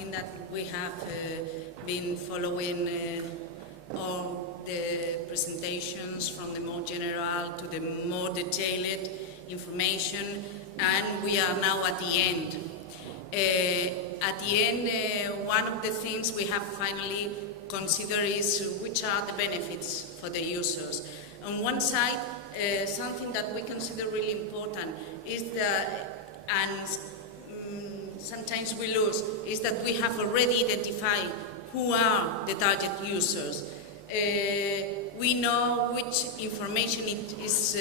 think that we have been following all the presentations from the more general to the more detailed information, and we are now at the end. At the end, one of the things we have finally considered is which are the benefits for the users. On one side, something that we consider really important is that, and sometimes we lose, is that we have already identified who are the target users. We know which information is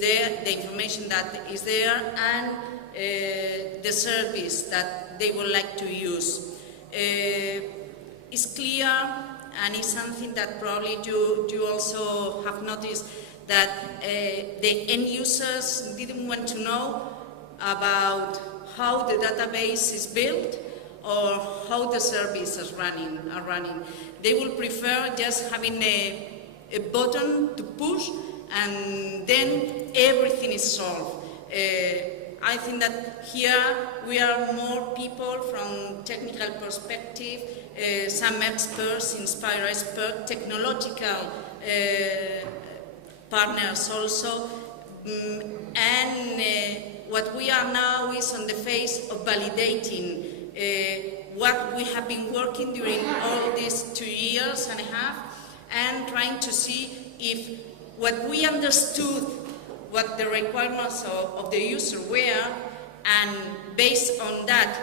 there, the information that is there, and the service that they would like to use. It's clear, and it's something that probably you also have noticed, that the end users didn't want to know about how the database is built or how the services are running. They will prefer just having a button to push, and then everything is solved. I think that here we are more people from technical perspective, some experts, inspired experts, technological partners also, and what we are now is on the phase of validating what we have been working during all these 2 years and a half, and trying to see if what we understood, what the requirements of the user were, and based on that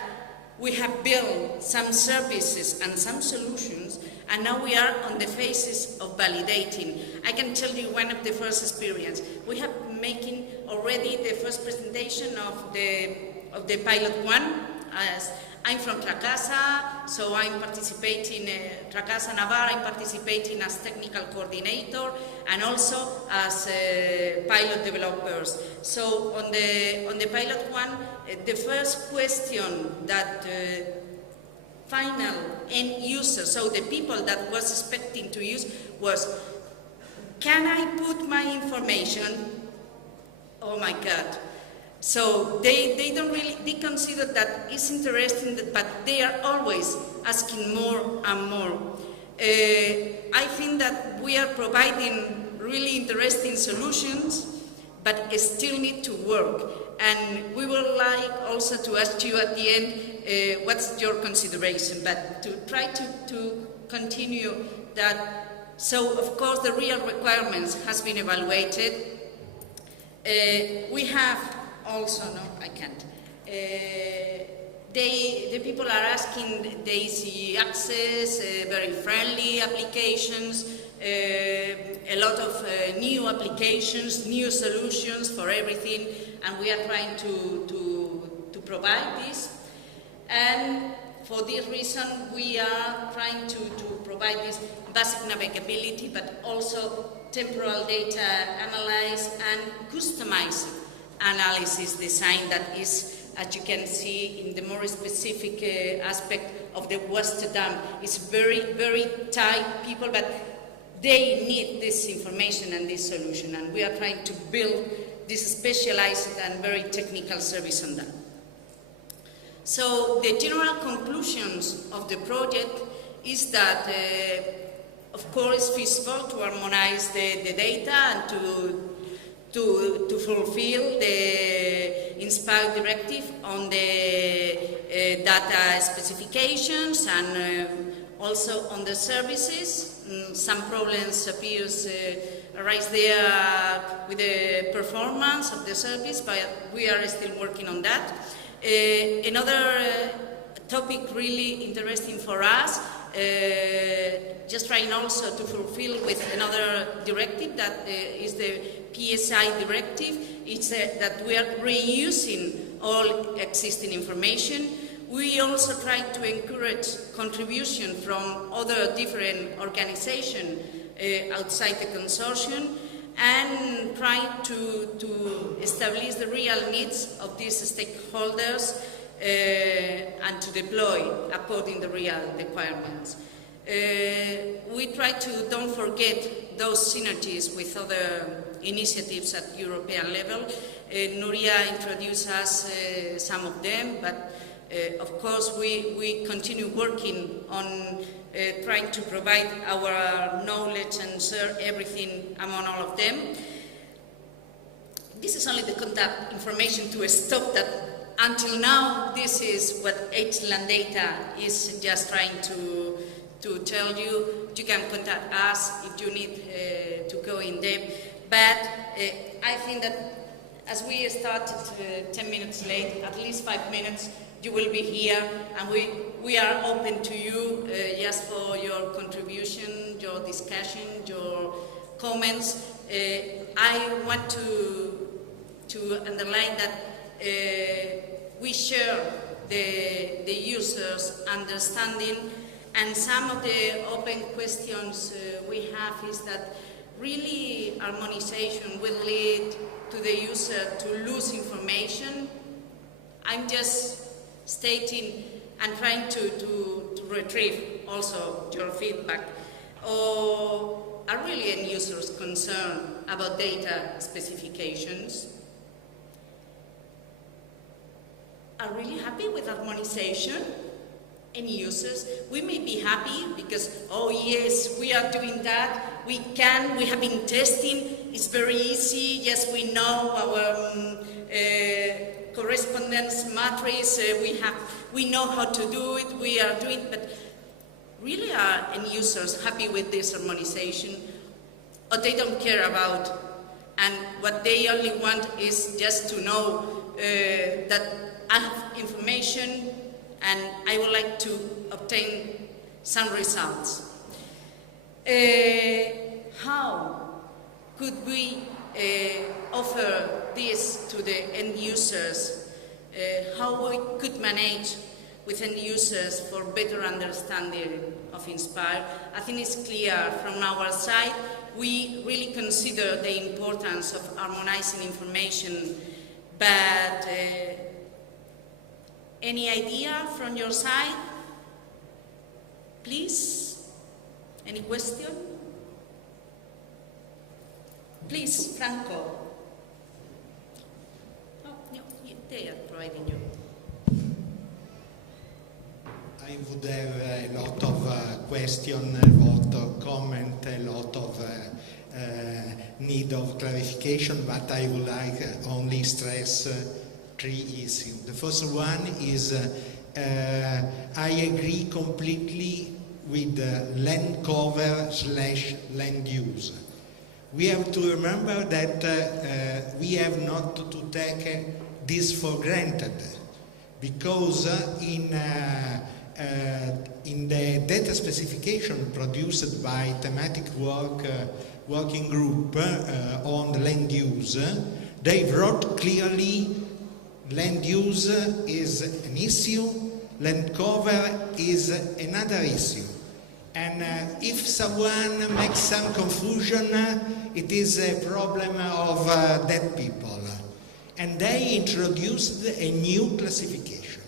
we have built some services and some solutions, and now we are on the phases of validating. I can tell you one of the first experience. We have making already the first presentation of the pilot one. As I'm from Tracasa, so I'm participating, Tracasa Navarra, I'm participating as technical coordinator and also as pilot developers. So on the pilot one, the first question that final end users, so the people that was expecting to use, was, can I put my information? Oh my God. So they don't really, they consider that it's interesting, but they are always asking more and more. I think that we are providing really interesting solutions, but it still need to work. And we would like also to ask you at the end, what's your consideration, but to try to continue that. So of course the real requirements has been evaluated. We have also, no, I can't. The people are asking the easy access, very friendly applications, a lot of new applications, new solutions for everything, and we are trying to provide this. And for this reason, we are trying to provide this basic navigability, but also temporal data analyze and customized analysis design that is, as you can see, in the more specific aspect of the West Dam. It's very, very tight people, but they need this information and this solution, and we are trying to build this specialized and very technical service on that. So the general conclusions of the project is that, of course, it's feasible to harmonize the data and to fulfill the Inspire directive on the data specifications and also on the services. Some problems arise there with the performance of the service, but we are still working on that. Another topic really interesting for us, just trying also to fulfill with another directive that is the PSI directive, it's that we are reusing all existing information. We also try to encourage contribution from other different organizations outside the consortium, and try to establish the real needs of these stakeholders and to deploy according to the real requirements. We try to don't forget those synergies with other initiatives at European level. Nuria introduced us some of them, but Of course, we continue working on trying to provide our knowledge and share everything among all of them. This is only the contact information to stop that. Until now, this is what HLAN data is just trying to tell you. You can contact us if you need to go in depth. But I think that as we started 10 minutes late, at least 5 minutes, you will be here, and we are open to you just for your contribution, your discussion, your comments. I want to underline that we share the users' understanding, and some of the open questions we have is that really harmonization will lead to the user to lose information. I'm just stating and trying to retrieve also your feedback. Or are really end users concerned about data specifications? Are really happy with harmonization? End users, we may be happy because, oh yes, we are doing that, we have been testing, it's very easy, yes, we know our correspondence matrix, we know how to do it, we are doing, but really are end users happy with this harmonization, or they don't care about, and what they only want is just to know that I have information and I would like to obtain some results. How could we offer this to the end users? How we could manage with end users for better understanding of Inspire? I think it's clear from our side. We really consider the importance of harmonizing information, but any idea from your side? Please? Any question? Please, Franco. Oh, no, they are providing you. I would have a lot of question, a lot of comment, a lot of need of clarification, but I would like only stress 3 issues. The first one is I agree completely with land cover / land use. We have to remember that we have not to take this for granted, because in the data specification produced by thematic working group on the land use, they wrote clearly land use is an issue, land cover is another issue. And if someone makes some confusion, it is a problem of dead people. And they introduced a new classification.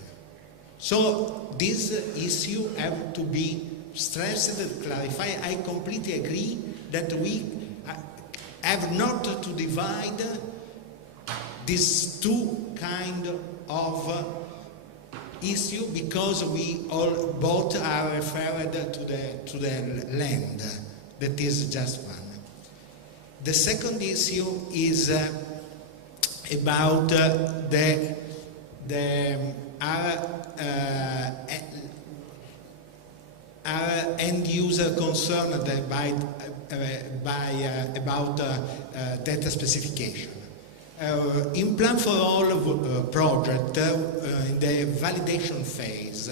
So this issue have to be stressed and clarified. I completely agree that we have not to divide these two kind of issue, because we all both are referred to the land. That is just one. The second issue is about our end user concerned about data specification. In Plan for All project, in the validation phase,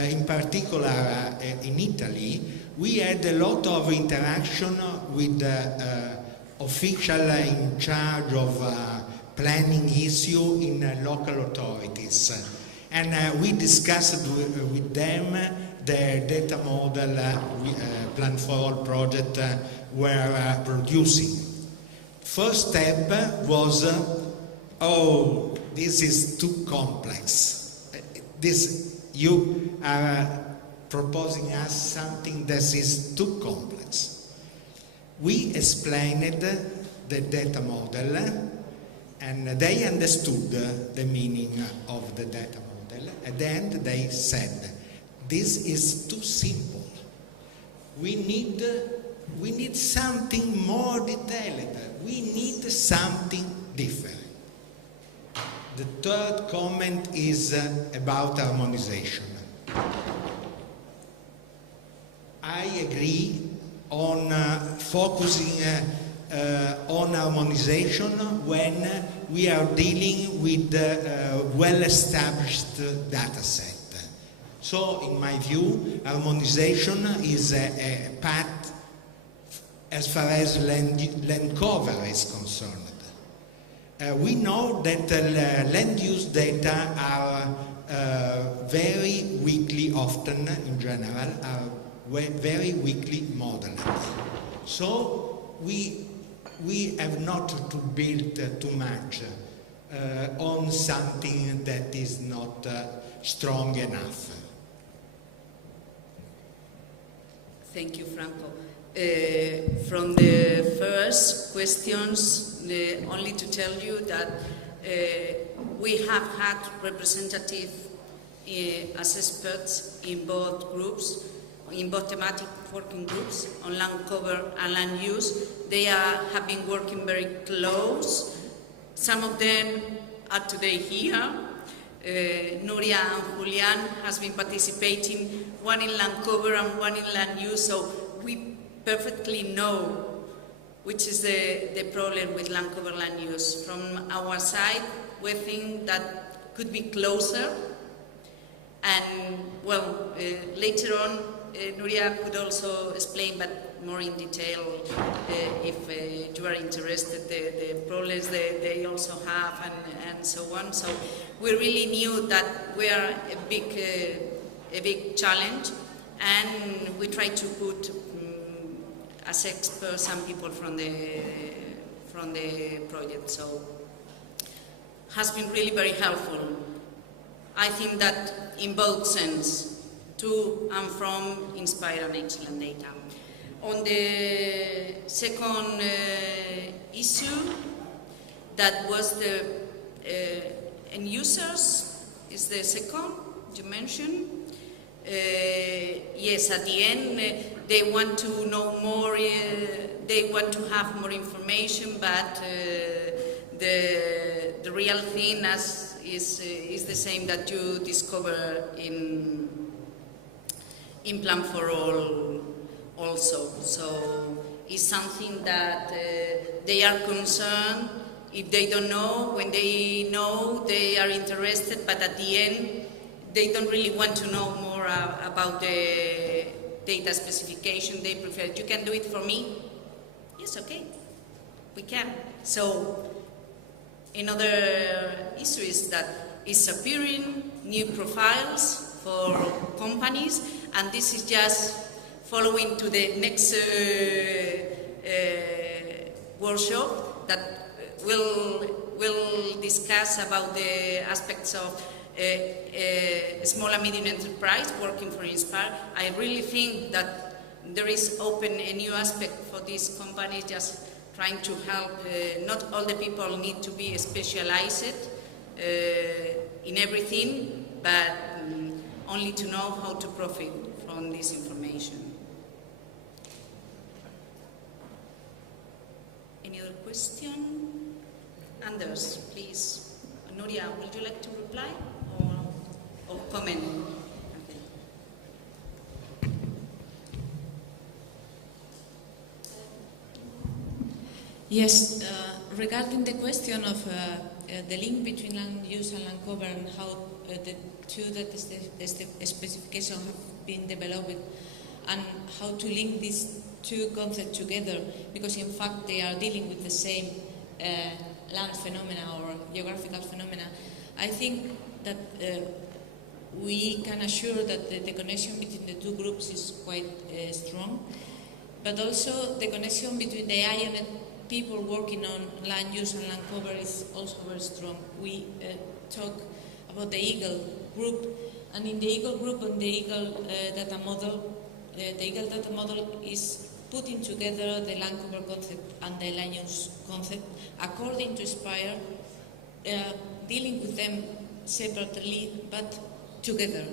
in particular in Italy, we had a lot of interaction with officials in charge of planning issue in local authorities. And we discussed with them the data model Plan for All project were producing. First step was, oh, this is too complex. You are proposing us something that is too complex. We explained the data model, and they understood the meaning of the data model. At the end, they said, this is too simple. We need something more detailed. We need something different. The third comment is about harmonization. I agree on focusing on harmonization when we are dealing with well-established data set. So, in my view, harmonization is a path as far as land cover is concerned. We know that land use data are very weakly, often in general, are very weakly modeled. So we have not to build too much on something that is not strong enough. Thank you, Franco. From the first questions, only to tell you that we have had representatives as experts in both groups, in both thematic working groups on land cover and land use. They have been working very close. Some of them are today here. Nuria and Julian has been participating, one in land cover and one in land use, so we perfectly know which is the problem with land cover land use. From our side, we think that could be closer, and well, later on, Nuria could also explain, but more in detail, if you are interested, the problems they also have and so on. So we really knew that we are a big challenge, and we try to put as experts some people from the project. So has been really very helpful. I think that in both sense, to and from Inspire and HLAN data. On the second issue, that was the end users, is the second you mentioned. Yes, at the end, they want to know more, they want to have more information, but the real thing is the same that you discover in Plan for All also. So it's something that they are concerned. If they don't know, when they know, they are interested, but at the end, they don't really want to know more about the data specification. They prefer, you can do it for me? Yes, okay, we can. So another issue is that it's appearing new profiles for companies, and this is just following to the next workshop that will discuss about the aspects of small and medium enterprise working for Inspire. I really think that there is open a new aspect for these companies, just trying to help. Not all the people need to be specialized in everything, but only to know how to profit from this information. Any other question? Anders, please. Nuria, would you like to reply or comment? Okay. Yes, regarding the question of the link between land use and land cover and how the two that specifications have been developed and how to link these two concepts together, because in fact they are dealing with the same land phenomena or geographical phenomena. I think that we can assure that the connection between the two groups is quite strong, but also the connection between the IONET people working on land use and land cover is also very strong. We talk about the EAGLE group, and in the EAGLE group and the EAGLE data model, the EAGLE data model is putting together the land cover concept and the land use concept according to Inspire, dealing with them separately but together.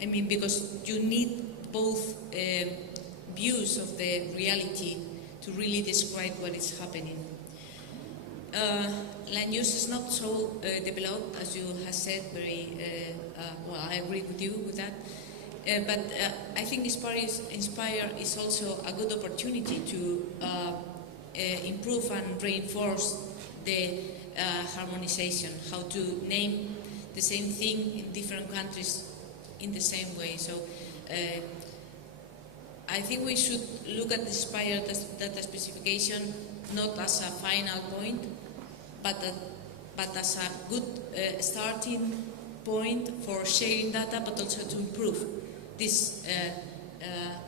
I mean, because you need both views of the reality to really describe what is happening. Land use is not so developed, as you have said, well, I agree with you with that. But I think Inspire is also a good opportunity to improve and reinforce the harmonization, how to name the same thing in different countries in the same way. So I think we should look at the Inspire data specification not as a final point, but as a good starting point for sharing data, but also to improve this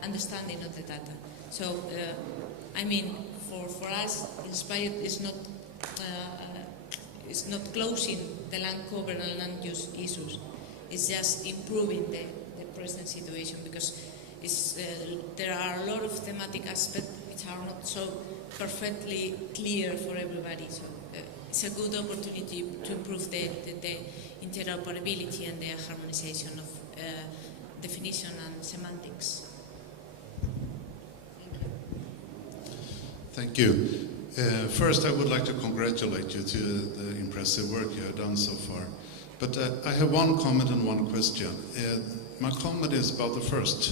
understanding of the data. So, I mean, for us, Inspire is not closing the land cover and land use issues. It's just improving the present situation, because there are a lot of thematic aspects which are not so perfectly clear for everybody. So it's a good opportunity to improve the interoperability and the harmonization of definition and semantics. Thank you. First, I would like to congratulate you to the impressive work you have done so far. But I have one comment and one question. My comment is about the first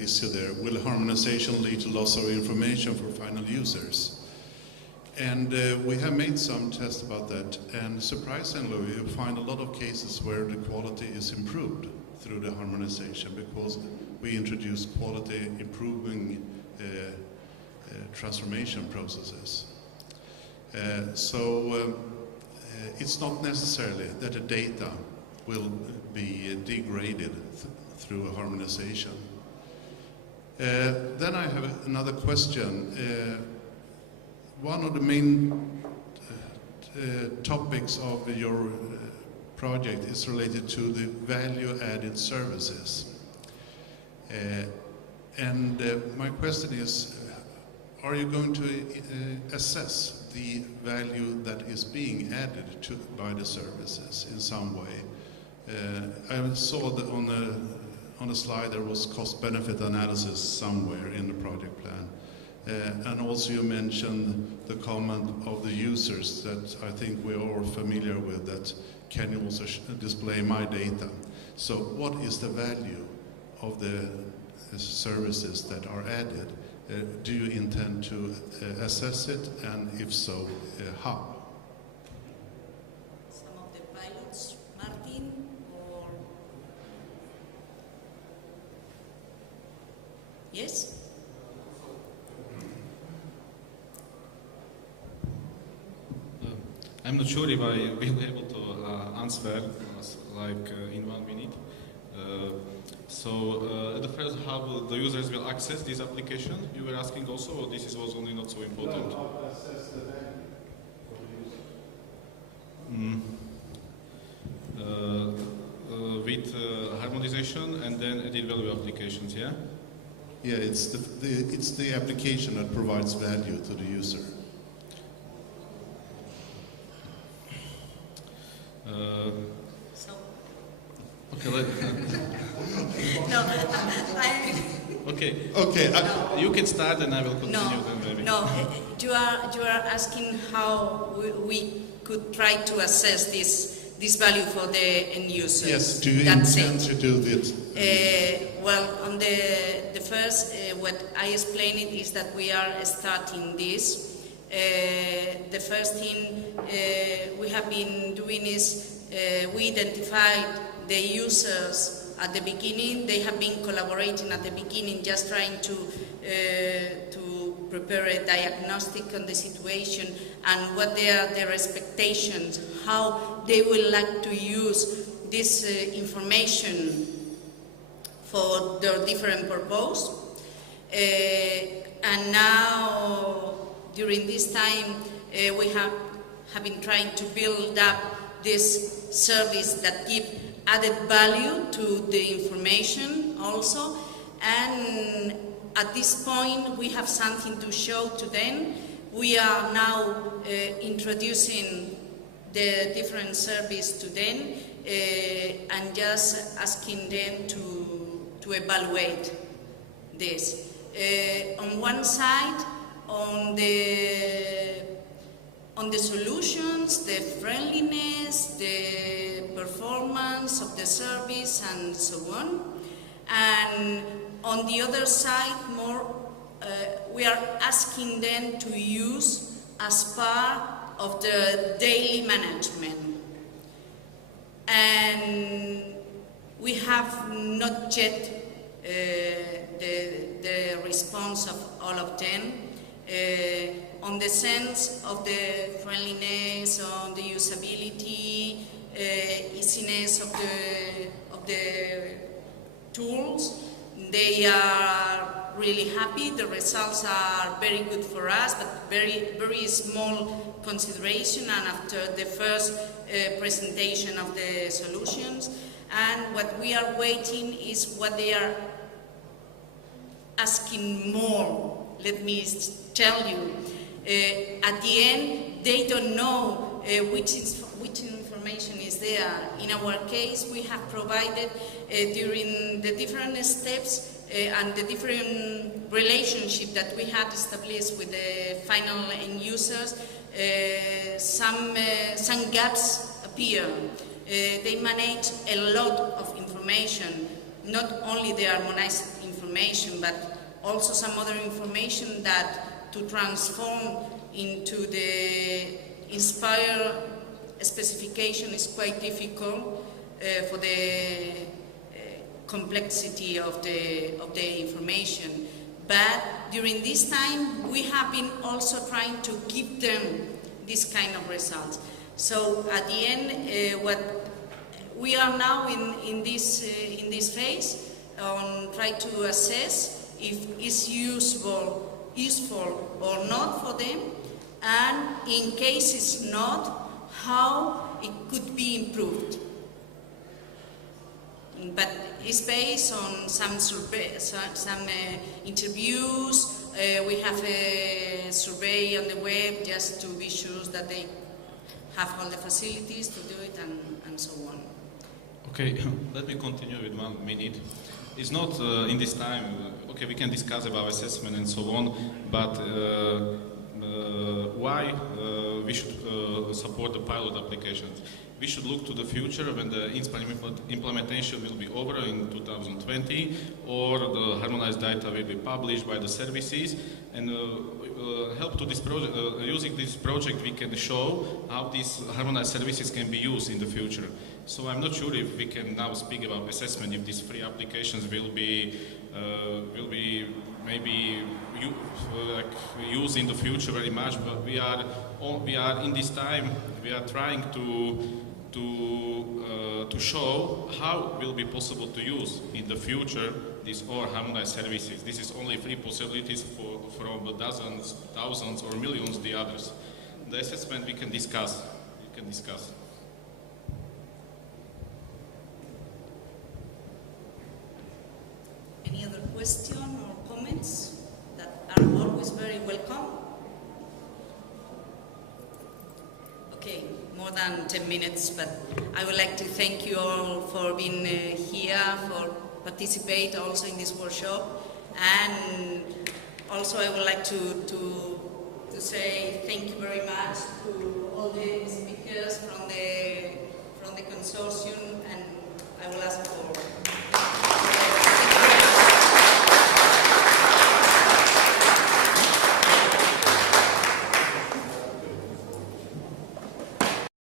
issue there. Will harmonization lead to loss of information for final users? And we have made some tests about that, and surprisingly, we find a lot of cases where the quality is improved through the harmonization, because we introduce quality improving transformation processes. It's not necessarily that the data will be degraded through a harmonization. Then I have another question. One of the main topics of your project is related to the value-added services. My question is, are you going to assess the value that is being added by the services in some way? I saw that on a slide there was cost-benefit analysis somewhere in the project plan. And also you mentioned the comment of the users that I think we're all familiar with, that can you also display my data? So what is the value of the services that are added? Do you intend to assess it, and if so, how? Some of the pilots, Martin, or... Yes? I'm not sure if I will be able to answer in 1 minute. At the first, how the users will access this application, you were asking also, or this was only not so important? No, how to assess the value for the user. With harmonization and then added value applications, yeah? Yeah, it's the application that provides value to the user. Okay, No, okay. Okay. You can start and I will continue then maybe. No, you are asking how we could try to assess this value for the end users. Yes, do you intend to do this? Well, on the first, what I explained is that we are starting this. The first thing we have been doing is we identified the users at the beginning. They have been collaborating at the beginning, just trying to prepare a diagnostic on the situation and what are their expectations, how they would like to use this information for their different purpose. And now, during this time, we have been trying to build up this service that gives added value to the information also. And at this point, we have something to show to them. We are now introducing the different service to them and just asking them to evaluate this. On one side, on the solutions, the friendliness, the performance of the service, and so on. And on the other side, we are asking them to use as part of the daily management. And we have not yet the response of all of them on the sense of the friendliness, on the usability, easiness of the tools. They are really happy. The results are very good for us, but very small consideration, and after the first presentation of the solutions. And what we are waiting is what they are asking more. Let me tell you, at the end, they don't know which information is there. In our case, we have provided during the different steps and the different relationship that we had established with the final end users, some gaps appear. They manage a lot of information, not only the harmonized information, but also some other information that to transform into the Inspire specification is quite difficult for the complexity of the information. But during this time, we have been also trying to give them this kind of results. So at the end, what we are now in this phase on try to assess if it's useful or not for them, and in case it's not, how it could be improved. But it's based on some survey, some interviews. We have a survey on the web just to be sure that they have all the facilities to do it, and so on. Okay, let me continue with 1 minute. It's not in this time, okay, we can discuss about assessment and so on, but why we should support the pilot applications? We should look to the future when the implementation will be over in 2020, or the harmonized data will be published by the services, and help to this project. Using this project, we can show how these harmonized services can be used in the future. So I'm not sure if we can now speak about assessment, if these free applications will be maybe used in the future very much. But we are in this time. We are trying to show how will be possible to use in the future these all harmonized services. This is only free possibilities from the dozens, thousands, or millions the others. The assessment we can discuss. Any other question or comments that are always very welcome? Okay, more than 10 minutes, but I would like to thank you all for being here, for participate also in this workshop, and also I would like to say thank you very much to all the speakers from the consortium, and I will ask for